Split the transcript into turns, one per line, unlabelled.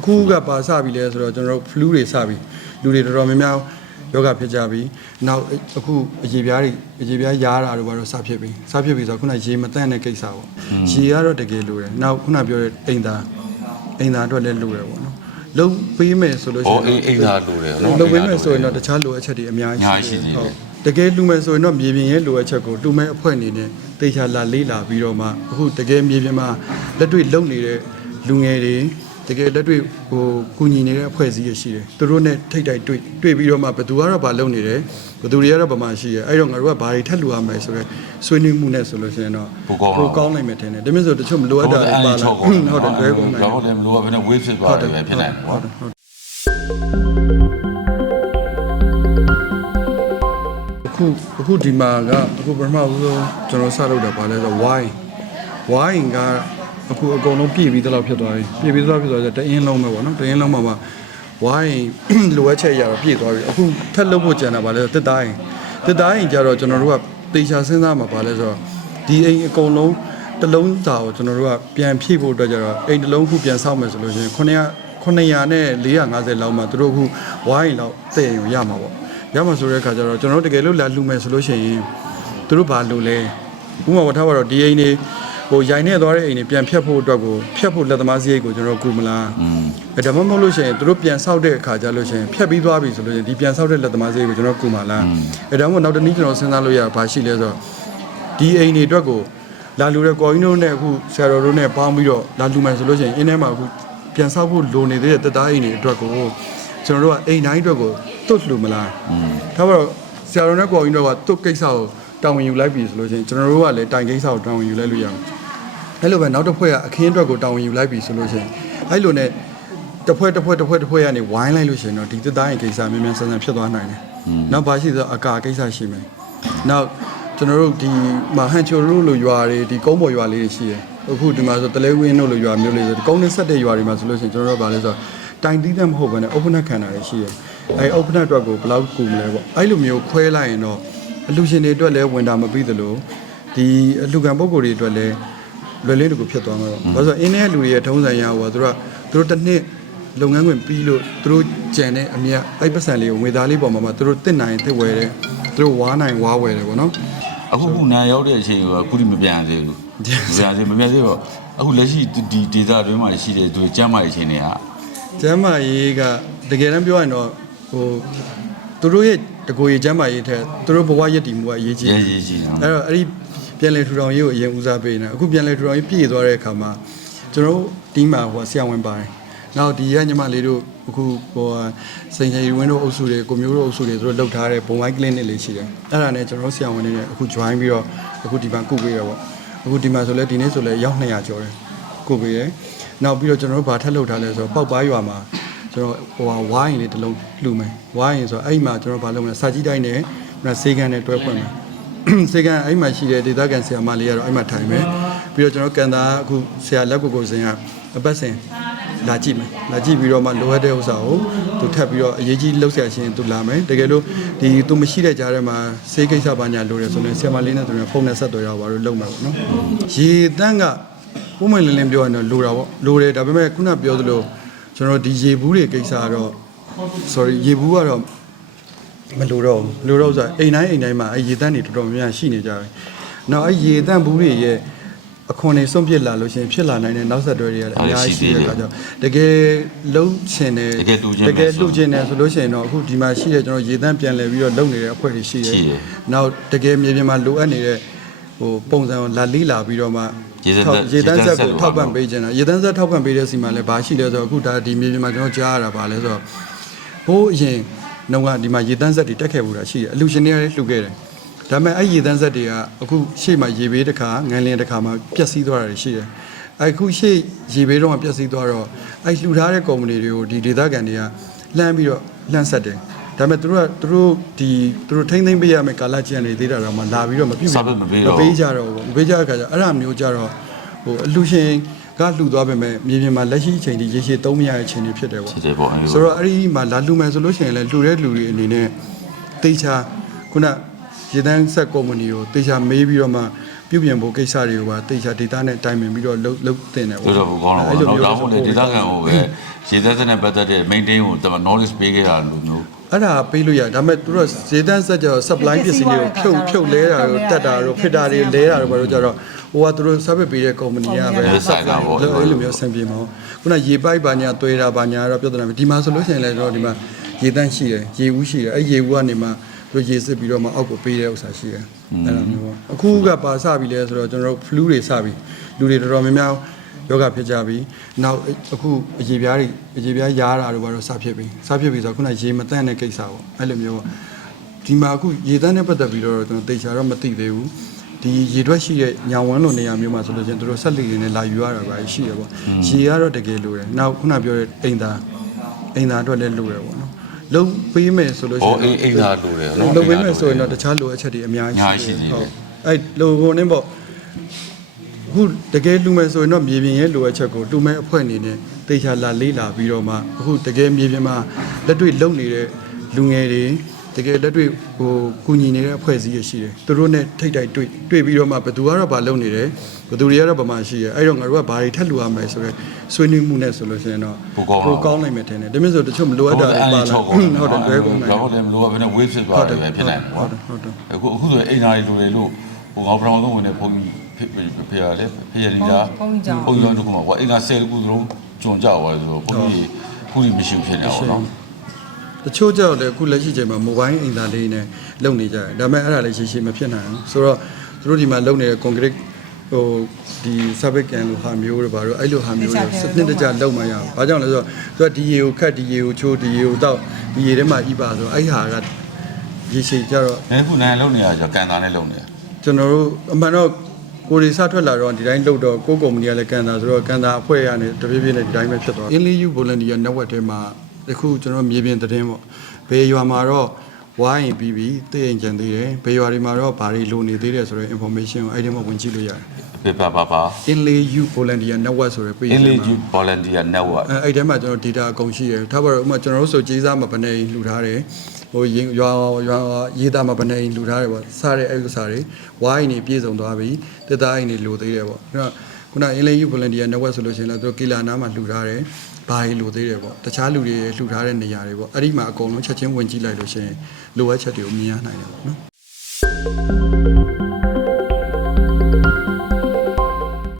အခုကပါစပြီလဲဆိုတော့ကျွန်တော်တို့ flu တွေစပြီလူတွေတော်တော်များများယောဂဖြစ်ကြပြီနောက်အခုအရေပြားတွေအရေပြားရားတာတို့ဘာလို့စဖြစ်ပြီစဖြစ်ပြီဆိုတော့ခုနရေမတန့်တဲ့ကိစ္စပေါ့ရေကတော့တကယ်လိုတယ်နောက်ခုနပြောတဲ့အိမ်သားအိမ်သားအတွက်လည်းလိုတယ်ပေါ့နော်လုံးပေးမယ်ဆိုလို့ရှိ
ဩ
ရင်
အေးအေးသားလိုတယ်နော်
လုံးပေးမယ်ဆိုရင်တော့တခြားလိုအပ်ချက်တွေအများ
အများ
ကြီး
ကြီးရှိသေးတယ်
တကယ်လူမယ်ဆိုရင်တော့မြေပြင်ရဲ့လိုအပ်ချက်ကိုလူမဲ့အဖွဲ့အနေနဲ့တေချာလာလေးလာပြီးတော့မှအခုတကယ်မြေပြင်မှာလက်တွေ့လုံနေတဲ့လူငယ်တွေ တကယ်လက်တွေ့ဟိုကူညီနေတဲ့အဖွဲ့အစည်းရရှိတယ်သူတို့နဲ့ထိတ်တိုက်တွေ့တွေ့ပြီးတော့မှဘယ်သူကတော့ဘာလုပ်နေတယ်ဘယ်သူတွေကတော့ဘာမှရှိရဲအဲ့တော့ငါတို့ကဘာတွေထက်လူရမလဲဆိုတော့ဆွေးနွေးမှုနဲ့ဆိုလို့ရှိရင်တော့
ပိုကောင်းတာ
ပိုကောင်းနိုင်မယ်ထင်တယ်ဒါမျိုးဆိုတချို့မလိုအပ်တာတွေပါလာဟုတ်တယ်လွဲကုန်နိုင်
ဟုတ်တယ်မလို့ကဘယ်နဲ့ wave ဖြစ်သွားတယ်ပဲဖြစ်နေတယ်
ဟု
ပေါ့
တ်တယ်ဟုတ်တယ်အခုအခုဒီမှာကအခုပထမဦးဆုံးကျွန်တော်စလုပ်တာပါလဲဆို wine wine က အခုအကုန်လုံးပြည့်ပြီးတော့ဖြစ်သွားပြီပြည့်ပြီးတော့ဖြစ်သွားကြတအင်းလုံးပဲပေါ့နော်တအင်းလုံးမှာမှာ wine လိုအပ်ချက်ရတော့ပြည့်သွားပြီအခုထပ်လုပ်ဖို့ကြံတာပါလဲဆိုတစ်သားရင်တစ်သားရင်ကြတော့ကျွန်တော်တို့ကတေချာစဉ်းစားမှာပါလဲဆိုတော့ဒီအိမ်အကုန်လုံးတစ်လုံးစာကိုကျွန်တော်တို့ကပြန်ဖြည့်ဖို့အတွက်ကြတော့အိမ်တစ်လုံးခုပြန်ဆောက်မယ်ဆိုလို့ရှိရင်900 900နဲ့450လောက်မှသူတို့အခုဝိုင်းလောက်တည်ရင်ရမှာပေါ့ရမှာဆိုတဲ့အခါကျတော့ကျွန်တော်တို့တကယ်လို့လာလှူမယ်ဆိုလို့ရှိရင်သူတို့ဘာလုပ်လဲဥပမာဝတ်ထားပါတော့ဒီအိမ်နေ ဟိုရိုင်နဲ့သွားတဲ့အိမ်တွေပြန်ဖြတ်ဖို့အတွက်ကိုဖြတ်ဖို့လက်သမားစရိတ်ကိုကျွန်တော်ကူမလားအဲဒါမှမဟုတ်လို့ရှိရင်တို့ပြန်ဆောက်တဲ့အခါကျလို့ရှိရင်ဖြတ်ပြီးသွားပြီဆိုလို့ရှိရင်ဒီပြန်ဆောက်တဲ့လက်သမားစရိတ်ကိုကျွန်တော်ကူမလားအဲဒါမှမဟုတ်နောက်တစ်နည်းကျွန်တော်စဉ်းစားလို့ရတာဘာရှိလဲဆိုတော့ဒီအိမ်တွေအတွက်ကိုလာလူတဲ့ကော်ကြီးတို့နဲ့အခုဆရာတော်တို့နဲ့ပေါင်းပြီးတော့လာလူမယ်ဆိုလို့ရှိရင်အင်းထဲမှာအခုပြန်ဆောက်ဖို့လိုနေသေးတဲ့တက်သားအိမ်တွေအတွက်ကိုကျွန်တော်တို့ကအိမ်တိုင်းအတွက်ကိုတွတ်လူမလားဒါပေမဲ့ဆရာတော်နဲ့ကော်ကြီးတို့ကတွတ်ကိစ္စကိုတောင်းဝင်ယူလိုက်ပြီဆိုလို့ရှိရင်ကျွန်တော်တို့ကလည်းတိုင်ကိစ္စကိုတောင်းဝင်ယူလိုက်လို့ရအောင် အဲ့လိုပဲနောက်တစ်ဖွဲ့ကအခင်းအတွက်ကိုတောင်းဝင်ယူလိုက်ပြီဆိုလို့ရှိရင်အဲ့လိုနဲ့တစ်ဖွဲ့တစ်ဖွဲ့တစ်ဖွဲ့တစ်ဖွဲ့ကနေဝိုင်းလိုက်လို့ရှိရင်တော့ဒီသသားရင်ကိစ္စမြန်မြန်ဆန်ဆန်ဖြစ်သွားနိုင်တယ်။နောက်ပါရှိသောအကာကိစ္စရှိမယ်။နောက်ကျွန်တော်တို့ဒီမဟန်ချိုတို့လိုရွာတွေဒီကုန်းပေါ်ရွာလေးတွေရှိတယ်။အခုဒီမှာဆိုတလဲဝင်းတို့လိုရွာမျိုးလေးဆိုဒီကုန်းနဲ့ဆက်တဲ့ရွာတွေမှာဆိုလို့ရှိရင်ကျွန်တော်တို့ကဗာလဲဆိုတော့တိုင်တီးတဲ့မဟုတ်ဘဲနဲ့ open ခံတာတွေရှိတယ်။အဲ open အတွက်ကိုဘယ်လောက်ကူမလဲပေါ့။အဲ့လိုမျိုးခွဲလိုက်ရင်တော့အလူရှင်တွေအတွက်လည်းဝင်တာမပြီးသလိုဒီအလူခံပုံကိုယ်တွေအတွက်လည်း လွယ်လေးတကူဖြစ်သွားမှာတော့ဘာလို့ဆိုအင်းထဲလူတွေရဲ့ထုံးစံရဟိုကသူတို့ကသူတို့တစ်နှစ်လုပ်ငန်းခွင်ပြီးလို့သူတို့ကြံတဲ့အမြတ်အဲ့ပတ်စံလေးကိုငွေသားလေးပေါ်မှာမှသူတို့တစ်နိုင်တစ်ဝယ်တယ်သူတို့ဝါနိုင်ဝါဝယ်တယ်ပေါ့နော်
အခုခုနာရောက်တဲ့အချိန်ကအခုထိမပြန်သေးဘူးမပြန်သေးမပြန်သေးတော့အခုလက်ရှိဒီဒေတာတွင်းမှာရှိတဲ့သူကျမ်းမာရေးချင်းတွေက
ကျမ်းမာရေးကတကယ်တမ်းပြောရရင်တော့ဟိုသူတို့ရဲ့တကိုယ်ရေးကျမ်းမာရေးထက်သူတို့ဘဝရည်တည်မှုကအရေးကြီး
ရဲ
တယ်
ရဲကြီးနော်
အဲ့တော့အဲ့ဒီ ပြန်လဲထူထောင်ရေးကိုအရင်ဦးစားပေးနေအခုပြန်လဲထူထောင်ရေးပြည့်သွားတဲ့အခါမှာကျွန်တော်တို့ဒီမှာဟိုဆရာဝန်ပါတယ်နောက်ဒီကညီမလေးတို့အခုဟိုစိန်ချရီဝင်းတို့အုပ်စုတွေကိုမျိုးတို့အုပ်စုတွေသူတို့လှုပ်ထားတဲ့ဘုံဝိုင်း clinic လေးရှိတယ်အဲ့ဒါနဲ့ကျွန်တော်တို့ဆရာဝန်တွေနဲ့အခု join ပြီးတော့အခုဒီမှာကုပေးရပေါ့အခုဒီမှာဆိုလဲဒီနေ့ဆိုလဲရောက်200ကျော်တယ်ကုပေးတယ်နောက်ပြီးတော့ကျွန်တော်တို့ဗာထက်လှုပ်ထားလဲဆိုတော့ပောက်ပါရွာမှာကျွန်တော်ဟိုဟာဝိုင်းလေးတစ်လုံးလှူမယ်ဝိုင်းဆိုတော့အဲ့မှာကျွန်တော်ဗာလုပ်မလဲစာကြီးတိုင်းနဲ့ဆေးကန်နဲ့တွဲဖွင့်မယ် စေကန်အဲ့မှာရှိတဲ့ဒေသခံဆရာမလေးကတော့အဲ့မှာထိုင်မယ်ပြီးတော့ကျွန်တော်ကန်တာအခုဆရာလက်ကိုကိုစင်ကအပတ်စဉ်လာကြည့်မယ်လာကြည့်ပြီးတော့မှလိုအပ်တဲ့ဥစ္စာကိုသူထပ်ပြီးတော့အရေးကြီးလှုပ်ရှားရှင်သူလာမယ်တကယ်လို့ဒီသူမရှိတဲ့ကြားထဲမှာစေးကိစ္စပါညာလိုတယ်ဆိုရင်ဆရာမလေးနဲ့သူနဲ့ဖုန်းနဲ့ဆက်သွယ်ရပါလို့လုပ်မှာပေါ့နော်ရေတန်းကပုံမှန်လင်းလင်းပြောရင်တော့လိုတာပေါ့လိုတယ်ဒါပေမဲ့ခုနပြောသလိုကျွန်တော်ဒီရေဘူးတွေကိစ္စကတော့ sorry ရေဘူးကတော့ မလိုတော့ဘူးမလိုတော့ဆိုအိမ်တိုင်းအိမ်တိုင်းမှာအဲရေတန့်တွေတော်တော်များများရှိနေကြတယ်။နောက်အဲရေတန့်ဘူးတွေရဲ့အခွန်တွေစွန့်ပစ်လာလို့ရှိရင်ဖြစ်လာနိုင်တဲ့နောက်ဆက်တွဲတွေကလည်းအများကြီးရှိတဲ့အခါကျတော့တကယ်လုံးချင်တယ်တကယ်လှုပ်ချင်တယ်ဆိုလို့ရှိရင်တော့အခုဒီမှာရှိတဲ့ကျွန်တော်ရေတန့်ပြန်လဲပြီးတော့လုပ်နေတဲ့အဖွဲ့တွေရှိတယ်။နောက်တကယ်မြေပြင်မှာလိုအပ်နေတဲ့ဟိုပုံစံကိုလာလေးလာပြီးတော့မှရေတန့်ဆက်ကိုထောက်ပံ့ပေးခြင်းတာရေတန့်ဆက်ထောက်ပံ့ပေးတဲ့စီမှာလည်းဘာရှိလဲဆိုတော့အခုဒါဒီမြေပြင်မှာကျွန်တော်ကြားရတာပါလဲဆိုတော့ဟိုးအရင် နှုန်းကဒီမှာရေတန်းဆက်တွေတက်ခဲ့ဘူးတာရှိတယ်အလူရှင်တွေကလည်းလှူခဲ့တယ်ဒါပေမဲ့အဲ့ရေတန်းဆက်တွေကအခုရှေ့မှာရေဘေးတစ်ခါငန်းလင်းတစ်ခါမှာပျက်စီးသွားတာတွေရှိတယ်အခုရှေ့ရေဘေးတော့မှပျက်စီးသွားတော့အဲ့လှူထားတဲ့ကုမ္ပဏီတွေကိုဒီဒေသခံတွေကလှမ်းပြီးတော့လှမ်းဆက်တယ်ဒါပေမဲ့သူတို့ကသူတို့ဒီသူတို့ထိမ့်သိမ့်ပေးရမယ့်ကာလကြံနေသေးတာတော့မှလာပြီးတော့မပြုတ်မပေးကြတော့ဘူးမပေးကြတဲ့အခါကျအဲ့ဒါမျိုးကြတော့ဟိုအလူရှင် ကလှူသွားပေမဲ့မြေပြင်မှာလက်ရှိအချိန်ဒီရေရှည်သုံးမရတဲ့အချိန်တွေဖြစ်တယ်ပေါ့
ဖြစ်တယ်ပေါ့အဲ့
ဆိုတော့အဲ့ဒီမှာလာလူမယ်ဆိုလို့ရှိရင်လည်းလူတဲ့လူတွေအနေနဲ့တေချာခုနရေတန်းဆက်ကုမ္ပဏီကိုတေချာမေးပြီးတော့မှပြုပြင်ဖို့ကိစ္စတွေကိုပါတေချာဒေတာနဲ့တိုင်ပင်ပြီးတော့လှုပ်လှုပ်တင်တယ်
ဆိုတော့ဘူးကောင်းတော့ပေါ့နော်ဒါမှမဟုတ်လေဒေသခံဟိုပဲရေသက်သက်နဲ့ပတ်သက်တဲ့ maintain ကိုတမ knowledge ပေးခဲ့တာလို့မျိုး
အဲ့ဒါပေးလို့ရတယ်ဒါပေမဲ့သူတို့ဈေးတန်းဆက်ကြတော့ supply ပစ္စည်းတွေကိုဖြုတ်ဖြုတ်လဲတာတို့တက်တာတို့ဖြစ်တာတွေလဲတာတို့ဘာလို့ကြတော့ ဟိုကသူတို့ service ပေးတဲ့ company ကပဲ
ဆိုင်တာပေါ့
အဲ့လိုမျိုးဆင်ပြေမအောင်ခုနရေပိုက်ပါညာသွေးတာပါညာတော့ပြဿနာပဲဒီမှာဆိုလို့ရှိရင်လည်းကျွန်တော်ဒီမှာရေတန်းရှိတယ်ရေဦးရှိတယ်အဲ့ရေဦးကနေမှသူရေစစ်ပြီးတော့မှအောက်ကိုပေးတဲ့ဥစ္စာရှိတယ်အဲ့လိုမျိုးပေါ့အခုကပါစပြီလဲဆိုတော့ကျွန်တော်တို့ flu တွေစပြီလူတွေတော်တော်များများယောဂဖြစ်ကြပြီနောက်အခုအရေပြားတွေအရေပြားရားတာတို့ဘာလို့စဖြစ်ပြီစဖြစ်ပြီဆိုတော့ခုနရေမတန့်တဲ့ကိစ္စပေါ့အဲ့လိုမျိုးပေါ့ဒီမှာအခုရေတန်းနဲ့ပတ်သက်ပြီးတော့ကျွန်တော်တေချာတော့မသိသေးဘူး ဒီရေထွက်ရှိတဲ့ညာဝန်းလိုနေရာမျိုးမှာဆိုလို့ချင်းတို့ဆက်လီတွေနဲ့လာယူရတာပါရှိရပေါ့ရေကတော့တကယ်လိုတယ်နောက်ခုနပြောတဲ့အိမ်သာအိမ်သာအတွက်လည်းလိုတယ်ပေါ့နော်လုံပေးမယ်ဆိုလို့
ဟော
ရှိ
အေးအိမ်သာလိုတယ်နော်
လုံပေးမယ်ဆိုရင်တော့တခြားလိုအပ်ချက်တွေအများ
အများကြီး
ကြီး
ရှိသေးတယ်
ဟုတ်အဲ့လိုဟိုနေပေါ့အခုတကယ်လူမယ်ဆိုရင်တော့မြေပြင်ရဲ့လိုအပ်ချက်ကိုလူမဲ့အဖွဲ့အနေနဲ့တေချာလာလေးလာပြီးတော့မှအခုတကယ်မြေပြင်မှာလက်တွေ့လုံနေတဲ့လူငယ်တွေ တကယ်လက်တွေ့ဟိုကူညီနေတဲ့အဖွဲ့အစည်းရရှိတယ်သူတို့နဲ့ထိတ်တိုက်တွေ့တွေ့ပြီးတော့မှဘယ်သူကတော့ဘာလုပ်နေတယ်ဘယ်သူတွေကတော့ဘာမှရှိရအဲ့တော့ငါတို့ကဘာတွေထက်လူရမလဲဆိုတော့ဆွေးနွေးမှုနဲ့ဆိုလို့ရှိရင်တော့
ပိုကောင်းပါ
ပိုကောင်းနိုင်မယ်ထင်တယ်ဒါမျိုးဆိုတချို့မလိုအပ်တာတွေပါလာဟုတ်တယ်လွဲကုန်နိုင်
ဒါဟုတ်တယ်မလို့ကဘယ်နဲ့ wave ဖြစ်သွားတယ်ပဲဖြစ်နိုင်တယ်
ဟုတ်တယ်ဟုတ်တယ်
အခုအခုဆိုအိမ်သားတွေလိုတယ်လို့ဟိုငါဘရောင်းလုံးဝင်နေဖုန်းဖေဖေရလေဖေရလေးလားဖုန်းကြောင့်တခုမှာကွာအိမ်သား10ခုစလုံးကြုံကြသွားတယ်ဆိုတော့ဘုန်းကြီးခုကြီးမရှိဖြစ်နေအောင်နော်
တချို့ကြောက်လည်းအခုလက်ရှိချိန်မှာမိုဘိုင်းအင်တာလေးနဲ့လုံနေကြတယ်ဒါပေမဲ့အဲ့ဒါလည်းရှိရှိမဖြစ်နိုင်ဘူးဆိုတော့သူတို့ဒီမှာလုံနေတဲ့ concrete ဟိုဒီ service can လိုဟာမျိုးတွေဘာလို့အဲ့လိုဟာမျိုးတွေစနစ်တကျလုံမှရအောင်ဘာကြောင့်လဲဆိုတော့သူကဒီရေကိုခတ်ဒီရေကိုချိုးဒီရေကိုတောက်ဒီရေထဲမှာဤပါဆိုတော့အဲ့ဟာကရေရှိကြတော့
အဲခုနိုင်လုံးနေရဆိုကန်သားနဲ့လုံးနေ
ကျွန်တော်တို့အမှန်တော့ကိုရီစထွက်လာတော့ဒီတိုင်းလှုပ်တော့ကိုကုမ္ပဏီကလည်းကန်တာဆိုတော့ကန်တာအဖွဲ့ရနေတပြေးပြေးနဲ့ဒီတိုင်းပဲဖြစ်သွားတယ် Inly You Volunteer Network ထဲမှာ အခုကျွန်တော်မြေပြင်သတင်းပေါ့ဘယ်ရွာမှာတော့ဝိုင်းရင်ပြီးပြီသိရင်ကြံသေးတယ်ဘယ်ရွာတွေမှာတော့ဘာတွေလိုနေသေးတယ်ဆိုတော့ information ကိုအဲ့ဒီမှာဝင်ကြည့်လို့ရတယ်
ပေပါပါပါ
Inly You Volunteer Network ဆိုတဲ့ page
အင်း
ထဲ
လေး
မှာ
ဂျူ volunteer network
အဲအဲ့ထဲမှာကျွန်တော် data အကုန်ရှိတယ်ထားပါတော့ဥပမာကျွန်တော်တို့ဆိုကြေးစားမှာဘယ်နေလှူထားတယ်ဟိုရင်ရွာရွာရေးသားမှာဘယ်နေလှူထားတယ်ပေါ့စားတဲ့အဲ့ဥစ္စာတွေဝိုင်းနေပြေဆုံးသွားပြီတက်သားအိမ်နေလိုသေးတယ်ပေါ့အဲ့တော့ ခုန Inland Youth Volunteer Network ဆိုလို့ရှိရင်လည်းသူတို့ကီလာနာမှာလှူထားတယ်ဘာတွေလိုသေးတယ်ပေါ့တခြားလူတွေလှူထားတဲ့နေရာတွေပေါ့အဲ့ဒီမှာအကုန်လုံးချက်ချင်းဝင်ကြည့်လိုက်လို့ရှိရင်လိုအပ်ချက်တွေကိုမြင်ရနိုင်တယ်ပေါ့နော်